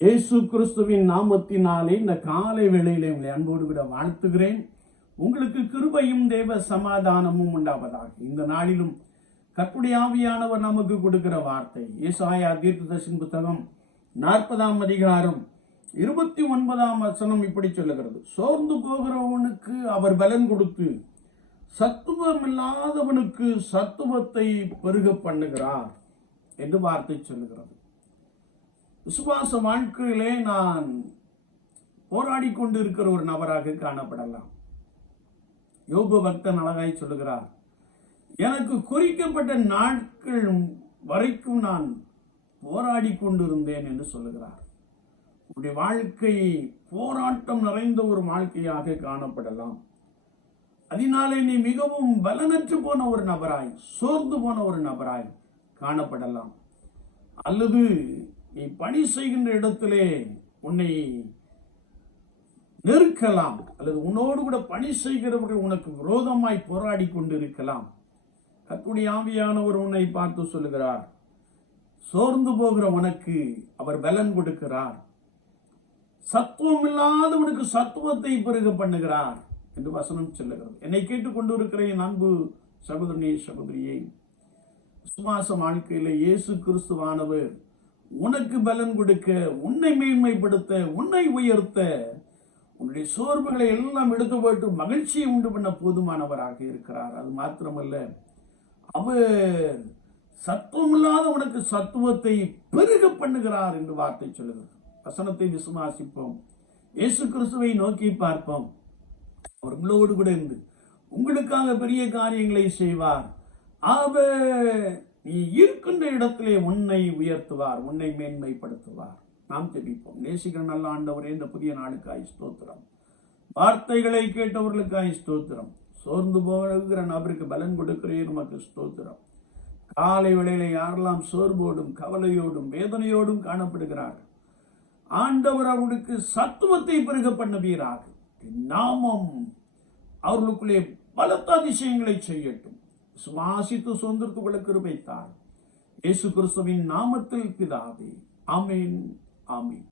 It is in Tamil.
இயேசு கிறிஸ்துவின் நாமத்தினாலே இந்த காலை வேளையிலே உங்களை அன்போடு கூட வாழ்த்துகிறேன். உங்களுக்கு கிருபையும் தேவ சமாதானமும் உண்டாவதாக. இந்த நாளிலும் கர்த்தருடைய ஆவியானவர் நமக்கு கொடுக்கிற வார்த்தை ஏசாயா தீர்க்கதரிசியின் புத்தகம் 40ஆம் அதிகாரம் 29ஆம் வசனம் இப்படி சொல்லுகிறது. சோர்ந்து போகிறவனுக்கு அவர் பலன் கொடுத்து சத்துவம் இல்லாதவனுக்கு சத்துவத்தை பெருக பண்ணுகிறார் என்று வார்த்தை சொல்லுகிறது. விசுவாச வாழ்க்கையிலே நான் போராடி கொண்டு இருக்கிற ஒரு நபராக காணப்படலாம். யோபு பக்தன் அழகாய் சொல்லுகிறார், எனக்கு குறிக்கப்பட்ட நாட்கள் வரைக்கும் நான் போராடி கொண்டிருந்தேன் என்று சொல்லுகிறார். உங்களுடைய வாழ்க்கை போராட்டம் நிறைந்த ஒரு வாழ்க்கையாக காணப்படலாம். அதனாலே நீ மிகவும் பலனற்று போன ஒரு நபராய், சோர்ந்து போன ஒரு நபராய் காணப்படலாம். அல்லது நீ பணி செய்கின்ற இடத்திலே உன்னை நெருக்கலாம், அல்லது உன்னோடு கூட பணி செய்கிறவர்கள் உனக்கு விரோதமாய் போராடி கொண்டிருக்கலாம். கர்த்தருடைய ஆவியானவர் உன்னை பார்த்து சொல்லுகிறார், சோர்ந்து போகிற உனக்கு அவர் பலன் கொடுக்கிறார், சத்துவம் இல்லாதவனுக்கு சத்துவத்தை பெருக பண்ணுகிறார் என்று வசனம் சொல்லுகிறது. என்னை கேட்டுக்கொண்டு இருக்கிற என் அன்பு சகோதரனே சகோதரியே, விசுவாச வாழ்க்கையில இயேசு கிறிஸ்துவானவர் உனக்கு பலன் கொடுக்க, உன்னை மேன்மைப்படுத்த, உன்னை உயர்த்த, உன்னுடைய சோர்வுகளை எல்லாம் எடுத்து போட்டு மகிழ்ச்சியை உண்டு பண்ண போதுமானவராக இருக்கிறார். அது மாத்திரமல்ல, அவர் சத்துவமில்லாத உனக்கு சத்துவத்தை பெருக பண்ணுகிறார் என்று வார்த்தை சொல்லுகிறது. வசனத்தை விசுவாசிப்போம், இயேசு கிறிஸ்துவை நோக்கி பார்ப்போம். அவர் உங்களோடு கூட இருந்து உங்களுக்காக பெரிய காரியங்களை செய்வார். அவர் நீ இருக்கின்ற இடத்திலே உன்னை உயர்த்துவார், உன்னை மேன்மைப்படுத்துவார். நாம் ஜெபிப்போம். நேசிக்கிற நல்ல ஆண்டவரே, இந்த புதிய நாளுக்காய் ஸ்தோத்திரம். வார்த்தைகளை கேட்டவர்களுக்காய் ஸ்தோத்திரம். சோர்ந்து போகிற நபருக்கு பலன் கொடுக்கிறேன் உமக்கு ஸ்தோத்திரம். காலை வேளையில யாரெல்லாம் சோர்வோடும் கவலையோடும் வேதனையோடும் காணப்படுகிறார்கள், ஆண்டவர் அவர்களுக்கு சத்துவத்தை பெருக பண்ணுவீராக. நாமம் அவர்களுக்குள்ளே பலத்த அதிசயங்களை செய்யட்டும். சுவாசித்து சுதந்திரத்துக்குள்ள கிருபை தார். இயேசு கிறிஸ்துவின் நாமத்தில் பிதாவே, ஆமென், ஆமென்.